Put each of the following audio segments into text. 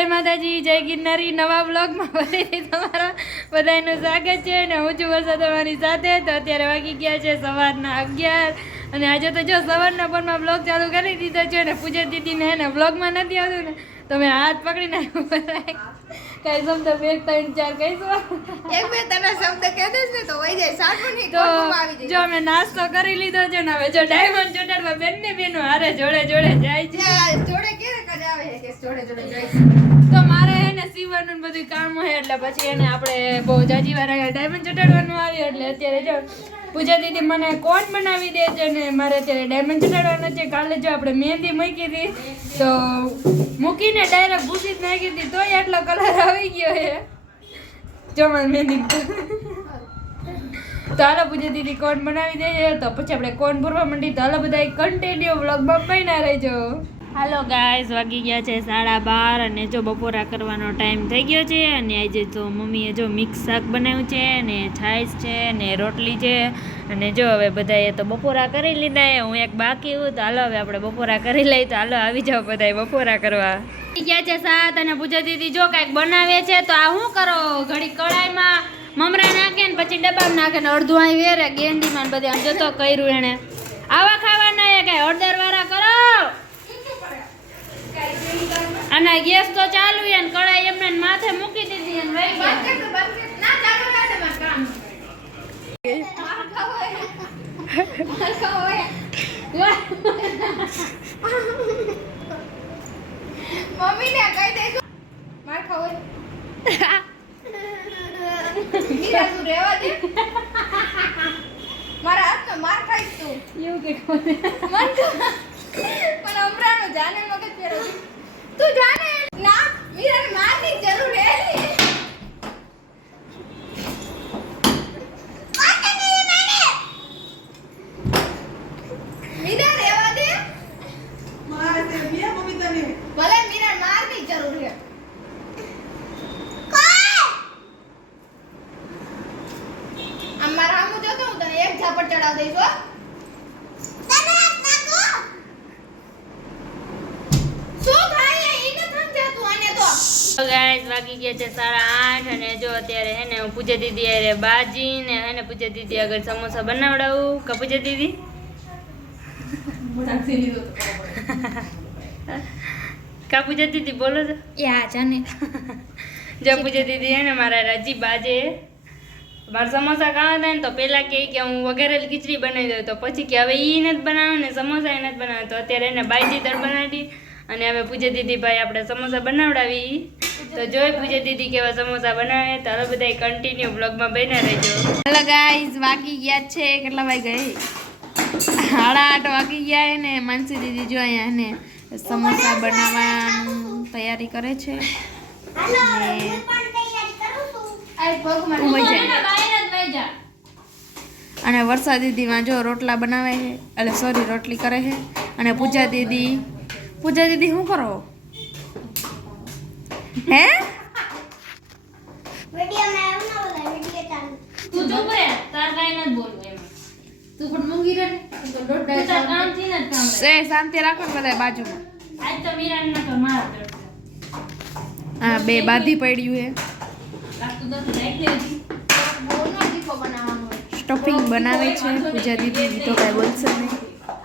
જય માતાજી, જય ગિરનારી. નવા બ્લોગમાં ફરીથી તમારા બધાનું સ્વાગત છે અને હું છું વર્ષા તમારી સાથે. તો અત્યારે વાગી ગયા છે સવારના 11 અને આજે તો જો સવારના પરમાં બ્લોગ ચાલુ કરી દીધો છે અને પૂજા દીદીને હે ને બ્લોગમાં નથી આવતું ને તો મેં હાથ પકડીને કઈ શબ્દ 2 3 4 કહીશું એક બે તને શબ્દ કહે દેસ ને તો વઈ જાય 7 મિનિટ તો આવી જાય. જો અમે નાસ્તો કરી લીધો છે ને હવે જો ડાયમંડ ચોટાડવા બેનને બેનો હારે જોડે જોડે જાય છે. જોડે કેરે કદ આવે છે કે જોડે જોડે જાય તો મારે હે ને સીવવાનું ને બધું કામ હોય એટલે પછી એને આપણે બહુ જાજી વાર ડાયમંડ ચોટાડવાનું આવ્યું એટલે અત્યારે જો પૂજા દીદી મને કોન બનાવી દે છે ને મારે અત્યારે ડાયમંડ ચોટાડવાનો છે. કાલે જો આપણે મહેંદી મૂકી હતી તો મૂકીને ડાયરેક્ટ ભૂસી જ નાખી હતી તોય આટલો કલર આવી ગયો છે. જો મને મહેંદી તો હાલો પૂજા દીદી કોન બનાવી દે તો પછી આપણે કોન ભરવા માંડી. તો હાલો બધા કન્ટિન્યુ વ્લોગમાં બન્યા રહેજો. હાલો ગાઈઝ, વાગી ગયા છે 12:30 અને જો બપોરા કરવાનો ટાઈમ થઈ ગયો છે અને આજે તો મમ્મીએ જો મિક્સ શાક બનાવ્યું છે ને છાશ છે ને રોટલી છે અને જો હવે બધાએ તો બપોરા કરી લીધા. હું એક બાકી હું તો હાલો હવે આપણે બપોરા કરી લઈએ. તો હાલો આવી જાઓ બધાએ બપોરા કરવા. થઈ ગયા છે 7 અને પૂજા દીદી જો કાંઈક બનાવે છે તો આ શું કરો ઘડી કડાઈમાં મમરા નાખે ને પછી ડબ્બામાં નાખે ને અડધું અહીં વેરે ગેંડીમાં ને બધે આમ જતો કર્યું એને આવા ખાવાના એ કઈ હળદર વાળા કરો અને ગેસ તો ચાલુ છે ને કડાઈ એમને માથે મૂકી દીધી અને વહી ગયા. ના ચાલુ રાખે માર કામ માર ખાવ હોય મમ્મીને કહી દેજો માર ખાવ હોય મીરા તું રહેવા દે મારા હાથમાં માર ખાઈશ તું એવું કે કોને પણ અમરાનો જાને મગજ ફેરવ તું જાને ના મીરાને મારની જરૂર હે મીરા રહેવા દે મારે તે મીરા મમ્મી તને ભલે મીરા મારની જરૂર હે આ મારા આમુ જોતો હું તને એક ઝાપટ ચડાવ દઈશ હો ગાઈસ વાગી ગયા છે 8:30 અને જો અત્યારે હે ને હું પૂજા દીદી અરે બાજી ને હે ને પૂજા દીદી આગળ સમોસા બનાવડાવું કે પૂજા દીદી કા પૂજા દીદી બોલો છો યા જાને જો પૂજા દીદી હે ને મારા રાજી બાજે મારા સમોસા ખાવા થાય ને તો પહેલા કે હું વઘારેલી ખીચડી બનાવી દઉં તો પછી કે હવે ઈ નથી બનાવું ને સમોસા એ નથી બનાવે તો અત્યારે એને બાજી દળ બનાવી અને હવે પૂજા દીદી ભાઈ આપણે સમોસા બનાવડાવી તો જોઈ પૂજા દીદી કેવા સમોસા બનાવે તો હવે બધા કન્ટિન્યુ બ્લોગમાં બન્યા રહેજો. હેલો ગાઈઝ, વાગી ગયા છે કેટલા વાગ્યા 8:30 વાગી ગયા ને માનસી દીદી જો અહીંયા ને સમોસા બનાવવાની તૈયારી કરે છે અને વર્ષા દીદીમાં જો રોટલા બનાવે છે એટલે સોરી રોટલી કરે છે અને પૂજા દીદી શું કરો હે વિડિયો મે આવું ના બોલાય વિડિયો ચાલુ તું ચૂપ રે તાર કાઈ નથી બોલવું એમાં તું પણ મૂંગી રે તો દોઢ તાર કામ થી ન કામ રે શાંતિ રાખો બધા બાજુમાં આજ તો મીરાન ન તો માર હા બે બાધી પડ્યું હે લાગતું તો રાખ લેજી બોનો દીપો બનાવવાનો સ્ટફિંગ બનાવે છે પૂજા દીદી તો કાઈ બોલશે નહીં.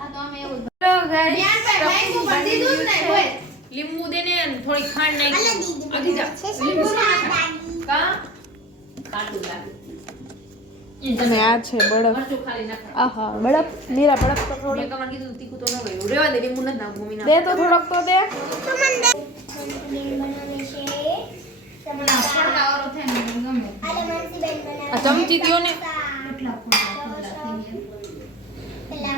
આ તો અમે એવું હેલો ગાઈસ, ધ્યાન ભાઈ મેંગો પર દીધું જ નહીં હોય લીંબુ દેને થોડી ખાંડ નાખી આખી જા લીંબુ કા કાટું લાગે અને આ છે બળફ મરચું ખાલી નાખ આહા બળફ નીરા બળફ તો થોડો મેં કમાર કીધું તીખું તો ન ગયું રેવા દે લીંબુ નથી નાખ મમ્મી ના દે તો થોડોક તો દે પડકાવાળો થાય ને મને ગમે આ ચમચી દ્યો ને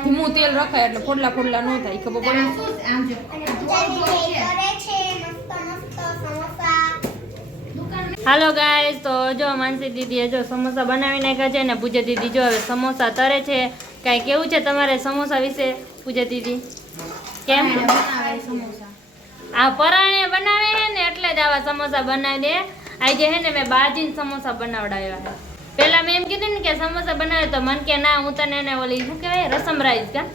ધીમું તેલ રખાય એટલે ફોડલા ફોડલા ન થાય ખબર પડે આમ જો હાલો ગાઈસ, તો જો માનસી દીદીએ જો સમોસા બનાવી નાખ્યા છે ને પૂજા દીદી જો હવે સમોસા તરે છે. કાંઈ કેવું છે તમારે સમોસા વિશે પૂજા દીદી? કેમ બનાવે સમોસા આ પરાણે બનાવે છે ને એટલે જ આવા સમોસા બનાવી દે. આજે હે ને મેં બાજીને સમોસા બનાવડાવ્યા છે. પહેલા મેં એમ કીધું ને કે સમોસા બનાવે તો મન કે ના હું તને એને ઓલી શું કહેવાય રસમ રાઈસ કા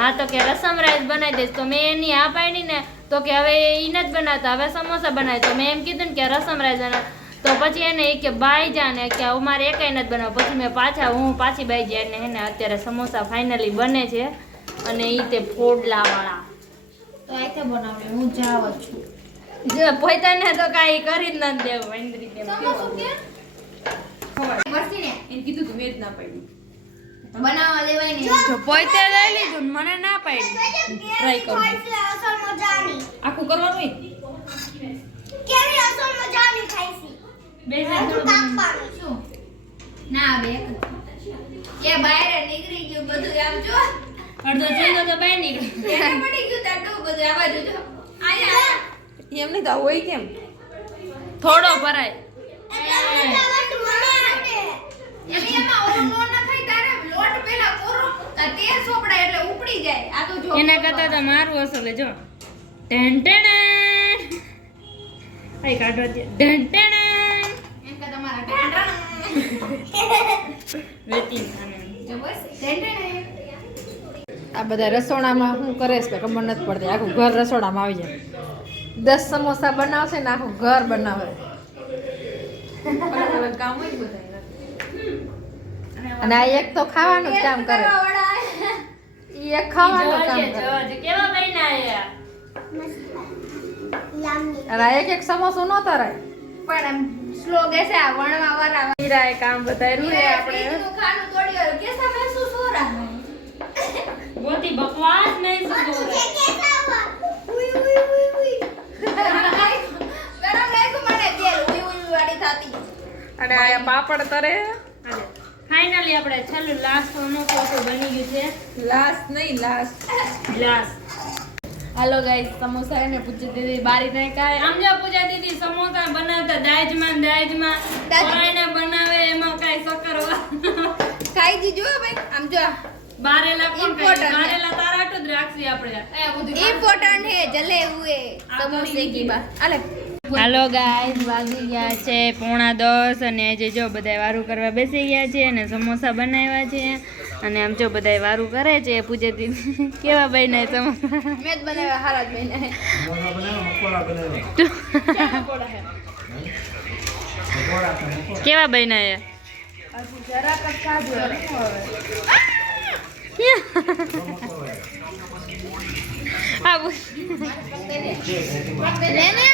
હા તો કે રસમ રાઈસ બનાવી દઈશ તો મેં એની હા પાડી ને તો કે હવે એ નથી બનાવતા હવે સમોસા બનાવે તો મેં એમ કીધું ને કે રસમ રાઈસ બનાવ તો પછી એને એ કે બાઈ જા ને કે અમારે એકાઈ નથી બનાવ પછી મેં હું પાછી બાઈ જાય ને એને અત્યારે સમોસા ફાઇનલી બને છે અને એ તે ફોડલા વાળા તો આતે બનાવડે હું જાવ છું જો પોતાને તો કાંઈ કરી જ નથી દેવું ઇન્દ્રી કેમ સમોસું કે મરસી ને એને કીધું તું મેં જ ના પાડી તો બનાવવા લેવાય ને જો પોતે લઈ લીધું ને મને ના પાડી ટ્રાય કરું અસલ મજાની આખું કરવાનું હોય કેવી અસલ મજાની ખાઈસી બે બધું કાપવાનું શું ના બે કે બહાર નીકળી ગયું બધું આમ જો અડધો જોઈ તો બાય નીકળ્યો એને પડી ગયું તાટું બધું આ બાજુ જો આયા એમ નહીં તો હોય કેમ થોડો ભરાય એમાં ઓલો નો ના ખાઈ તારે લોટ પેલા કોરો તે સોપડા એટલે ઉપડી જાય આ તો જો એના કરતા તો મારું અસલ જો ટેન ટેન આઈ કાઢો દે ટેન ટેન એમ કે તમારા ઢાંઢા વેતી જો બસ ઢાંઢા આ બધા રસોડામાં શું કરે છે ખબર નથી પડતી આખું ઘર રસોડામાં આવી જાય 10 સમોસા બનાવશે ને આખું ઘર બનાવે અલગ અલગ કામ હોય બધા અને આ એક તો ખાવાનું જ કામ કરે ઈ એક ખાવાનું કામ કરે કેવા બન્યા આયા અને આ એક સમોસું ન તરાય પણ આમ સ્લો ગેસે આ વણવા વાળા હીરાએ કામ બતાવ્યું છે આપણે નું ખાનું તોડ્યો કેસા મહેસૂસ હો રહા है બોતી બકવાસ નહીં સુનો ગરમ લાગ્યું મને તેલ ઉઈ ઉઈ વાળી થાતી અને આ પાપડ તરે ફાઇનલી આપણે છેલ્લું લાસ્ટ નો ફોટો બની ગયું છે લાસ્ટ નહીં લાસ્ટ લાસ્ટ હાલો ગાઈસ સમોસા એને પૂછી દીધી બારી નહીં કાંઈ આમ જો પૂજા દીદી સમોસા બનાવતા દાજમાં કોરાઈને બનાવે એમાં કાંઈ શક્કર ખાઈ જીજો ભાઈ આમ જો બારેલા કોણ Important ખાય? છે. બારેલા તારા હાટું જ રાખશી આપણે ઇમ્પોર્ટન્ટ હે જલે હુએ સમોસે કી બા અલે હાલો ગાઈસ વાગી ગયા છે 9:30 અને આજે જો બધાય વારું કરવા બેસી ગયા છે અને સમોસા બનાવ્યા છે અને આમ જો બધાય વારું કરે છે પૂજા દીદી કેવા બન્યા સમોસા મેં જ બનાવ્યા હારા જ બન્યા હે કેવા બન્યા જરાક જ ખાધું હવે શું હવે આ લેને